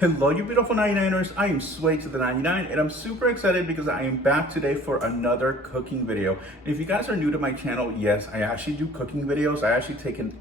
Hello, you beautiful 99ers. I am Sway to the 99, and I'm super excited because I am back today for another cooking video. And if you guys are new to my channel, yes, I actually do cooking videos. I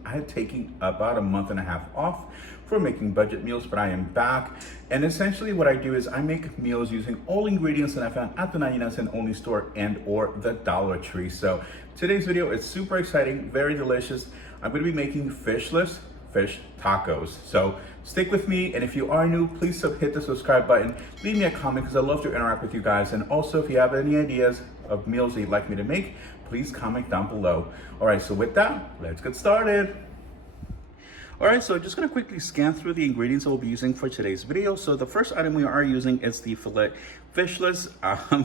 had taken about a month and a half off for making budget meals, but I am back. And essentially what I do is I make meals using all ingredients that I found at the 99 cent only store and or the Dollar Tree. So today's video is super exciting, very delicious. I'm gonna be making fishless fish tacos. So stick with me, and if you are new, please hit the subscribe button, leave me a comment because I love to interact with you guys. And also, if you have any ideas of meals that you'd like me to make, please comment down below. All right, so with that, let's get started. All right, so just gonna quickly scan through the ingredients that we'll be using for today's video. So the first item we are using is the filet fishless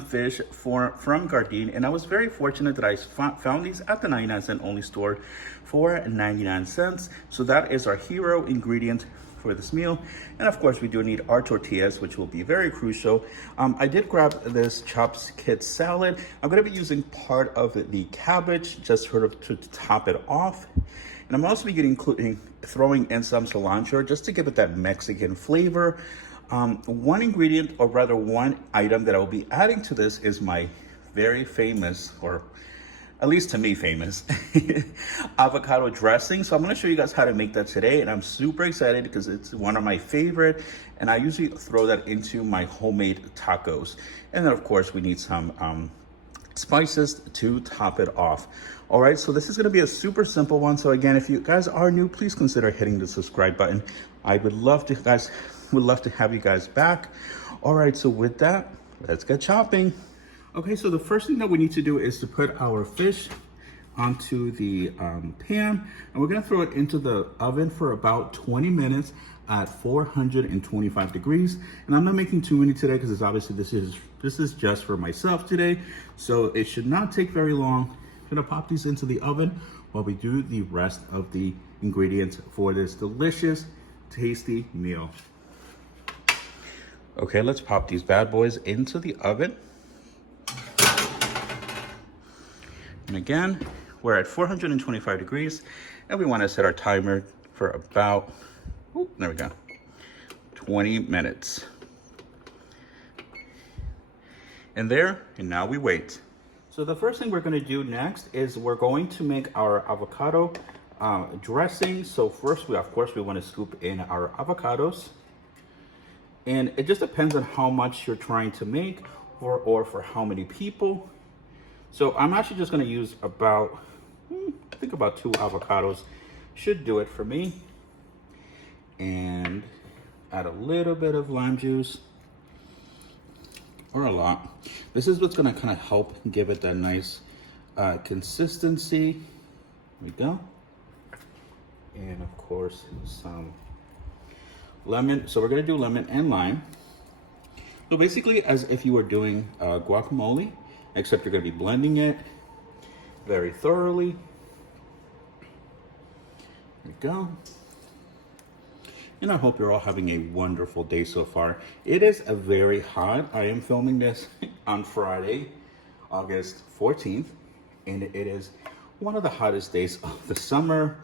fish from Gardein. And I was very fortunate that I found these at the 99 cent only store for 99 cents. So that is our hero ingredient for this meal. And of course we do need our tortillas, which will be very crucial. I did grab this chops kit salad. I'm gonna be using part of the cabbage just sort of to top it off. And I'm also throwing in some cilantro just to give it that Mexican flavor. One ingredient, or rather one item that I will be adding to this is my very famous, or at least to me famous, avocado dressing. So I'm gonna show you guys how to make that today. And I'm super excited because it's one of my favorite. And I usually throw that into my homemade tacos. And then of course we need some spices to top it off. All right, so this is gonna be a super simple one. So again, if you guys are new, please consider hitting the subscribe button. I would love to have you guys back. All right, so with that, let's get chopping. Okay, so the first thing that we need to do is to put our fish onto the pan, and we're gonna throw it into the oven for about 20 minutes at 425 degrees. And I'm not making too many today because obviously this is just for myself today. So it should not take very long. I'm gonna pop these into the oven while we do the rest of the ingredients for this delicious, tasty meal. Okay, let's pop these bad boys into the oven. And again, we're at 425 degrees, and we want to set our timer for about, there we go, 20 minutes. And now we wait. So the first thing we're going to do next is we're going to make our avocado dressing. So first, we want to scoop in our avocados. And it just depends on how much you're trying to make or for how many people. So I'm actually just gonna use about 2 avocados should do it for me. And add a little bit of lime juice, or a lot. This is what's gonna kind of help give it that nice consistency. There we go. And of course, some lemon. So we're gonna do lemon and lime. So basically as if you were doing guacamole, except you're gonna be blending it very thoroughly. There we go. And I hope you're all having a wonderful day so far. It is a very hot. I am filming this on Friday, August 14th, and it is one of the hottest days of the summer.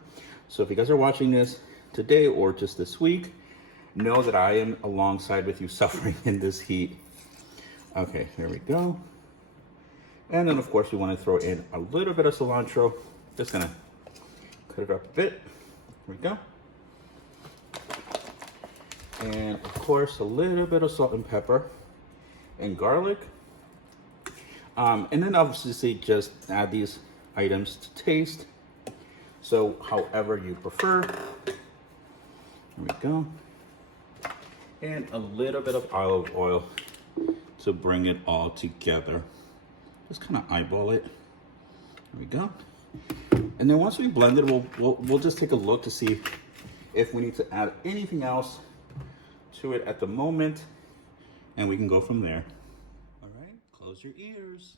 So if you guys are watching this today or just this week, know that I am alongside with you suffering in this heat. Okay, there we go. And then of course we want to throw in a little bit of cilantro. Just gonna cut it up a bit. There we go. And of course a little bit of salt and pepper and garlic. And then obviously just add these items to taste. So however you prefer. There we go. And a little bit of olive oil to bring it all together. Just kind of eyeball it. There we go. And then once we blend it, we'll just take a look to see if we need to add anything else to it at the moment, and we can go from there. All right, close your ears.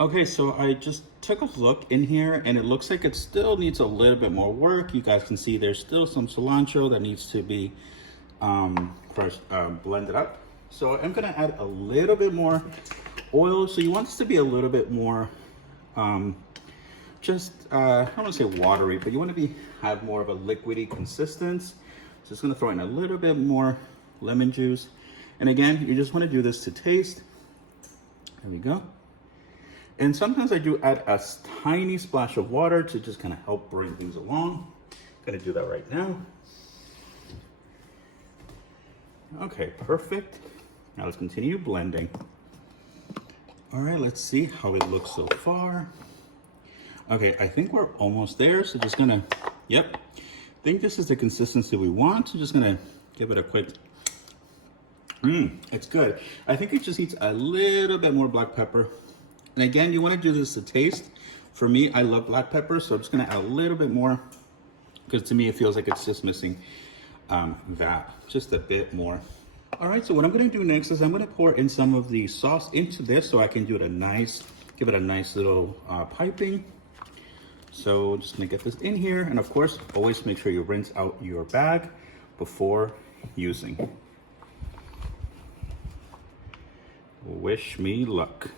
Okay, so I just took a look in here, and it looks like it still needs a little bit more work. You guys can see there's still some cilantro that needs to be blended up. So I'm gonna add a little bit more oil. So you want this to be a little bit more just, I don't want to say watery, but you want to have more of a liquidy consistency. So just going to throw in a little bit more lemon juice. And again, you just want to do this to taste. There we go. And sometimes I do add a tiny splash of water to just kind of help bring things along. I'm going to do that right now. Okay, perfect. Now let's continue blending. All right, let's see how it looks so far. Okay, I think we're almost there. So just gonna, yep. I think this is the consistency we want. So just gonna give it a quick, it's good. I think it just needs a little bit more black pepper. And again, you wanna do this to taste. For me, I love black pepper, so I'm just gonna add a little bit more because to me, it feels like it's just missing that, just a bit more. All right, so what I'm gonna do next is I'm gonna pour in some of the sauce into this so I can do it give it a nice little piping. So just gonna get this in here. And of course, always make sure you rinse out your bag before using. Wish me luck.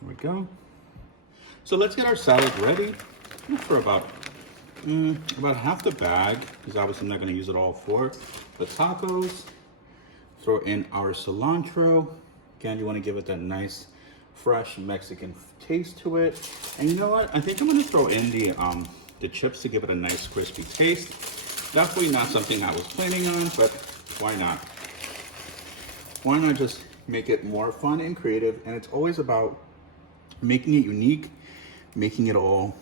There we go. So let's get our salad ready for about half the bag, because obviously I'm not going to use it all for the tacos. Throw in our cilantro. Again, you want to give it that nice, fresh Mexican taste to it. And you know what? I think I'm going to throw in the chips to give it a nice crispy taste. Definitely not something I was planning on, but why not? Why not just make it more fun and creative? And it's always about making it unique, making it all,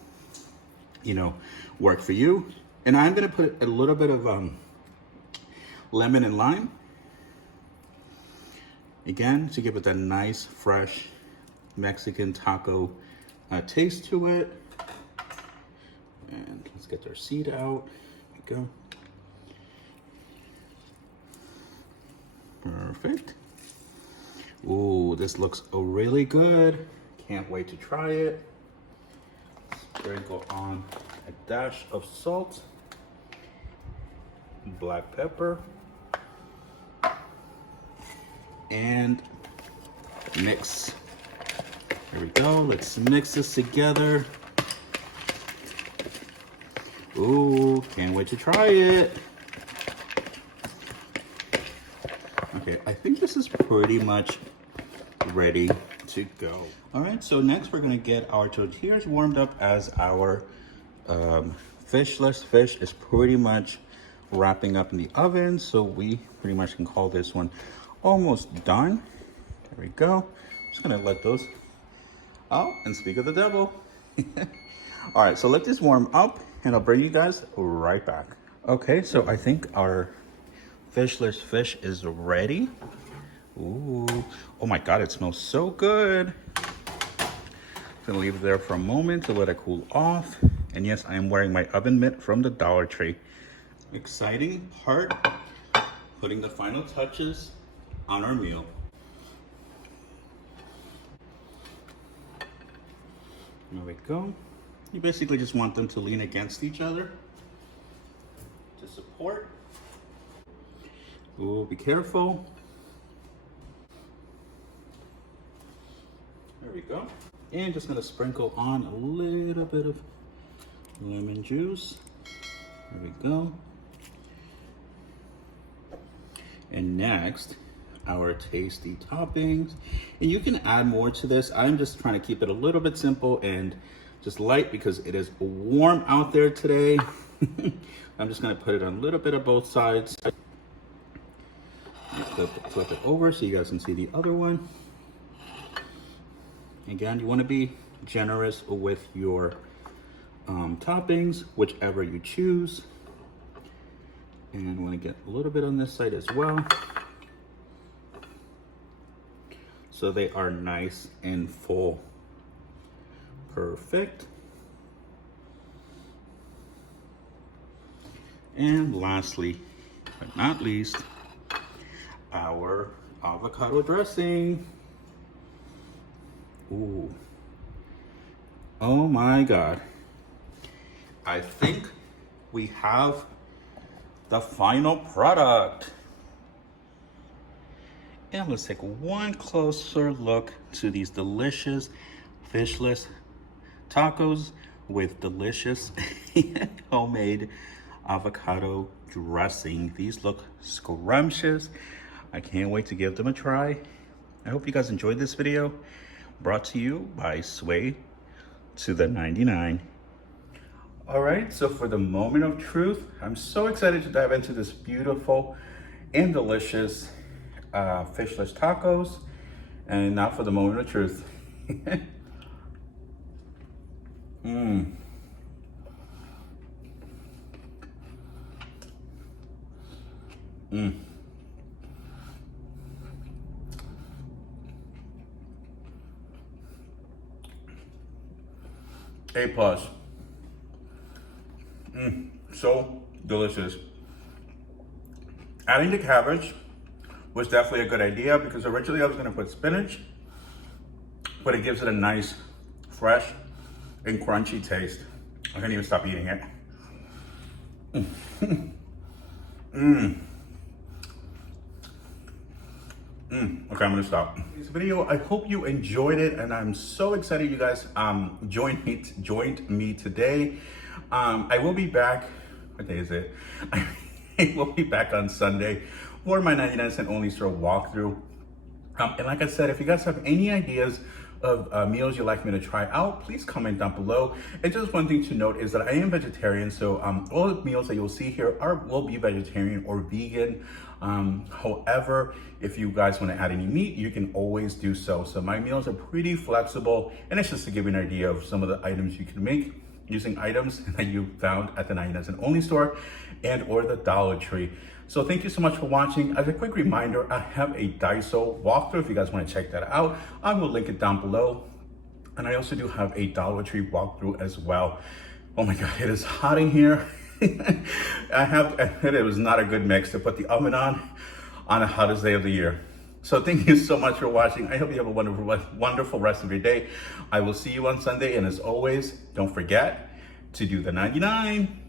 you know, work for you. And I'm gonna put a little bit of lemon and lime. Again, to give it that nice, fresh Mexican taco taste to it. And let's get our seed out. There we go. Perfect. Ooh, this looks really good. Can't wait to try it. Sprinkle on a dash of salt, black pepper, and mix. There we go. Let's mix this together. Ooh, can't wait to try it. Okay, I think this is pretty much ready to go. All right, so next we're gonna get our tortillas warmed up as our fishless fish is pretty much wrapping up in the oven. So we pretty much can call this one almost done. There we go. Just gonna let those out and speak of the devil. All right, so let this warm up and I'll bring you guys right back. Okay, so I think our fishless fish is ready. Ooh, oh my God, it smells so good. Gonna leave it there for a moment to let it cool off. And yes, I am wearing my oven mitt from the Dollar Tree. Exciting part, putting the final touches on our meal. There we go. You basically just want them to lean against each other to support. Ooh, be careful. There we go. And just gonna sprinkle on a little bit of lemon juice. There we go. And next, our tasty toppings. And you can add more to this. I'm just trying to keep it a little bit simple and just light because it is warm out there today. I'm just gonna put it on a little bit of both sides. Flip it over so you guys can see the other one. Again, you want to be generous with your toppings, whichever you choose. And I want to get a little bit on this side as well, so they are nice and full. Perfect. And lastly, but not least, our avocado dressing. Ooh. Oh my God. I think we have the final product. And let's take one closer look to these delicious fishless tacos with delicious homemade avocado dressing. These look scrumptious. I can't wait to give them a try. I hope you guys enjoyed this video, brought to you by Sway to the 99. All right, so for the moment of truth, I'm so excited to dive into this beautiful and delicious fishless tacos. And now for the moment of truth. A plus. So delicious. Adding the cabbage was definitely a good idea because originally I was gonna put spinach, but it gives it a nice, fresh, and crunchy taste. I can't even stop eating it. Okay, I'm gonna stop this video. I hope you enjoyed it, and I'm so excited you guys joined me today. I will be back. What day is it? I will be back on Sunday for my 99-cent only store walkthrough. And like I said, if you guys have any ideas of meals you'd like me to try out, please comment down below. And just one thing to note is that I am vegetarian, so all the meals that you'll see here will be vegetarian or vegan. However, if you guys want to add any meat, you can always do so. So my meals are pretty flexible, and it's just to give you an idea of some of the items you can make using items that you found at the 99-cent only store and or the Dollar Tree. So thank you so much for watching. As a quick reminder, I have a Daiso walkthrough. If you guys want to check that out, I will link it down below. And I also do have a Dollar Tree walkthrough as well. Oh my God, it is hot in here. I have to admit, it was not a good mix to put the oven on the hottest day of the year. So thank you so much for watching. I hope you have a wonderful rest of your day. I will see you on Sunday. And as always, don't forget to do the 99.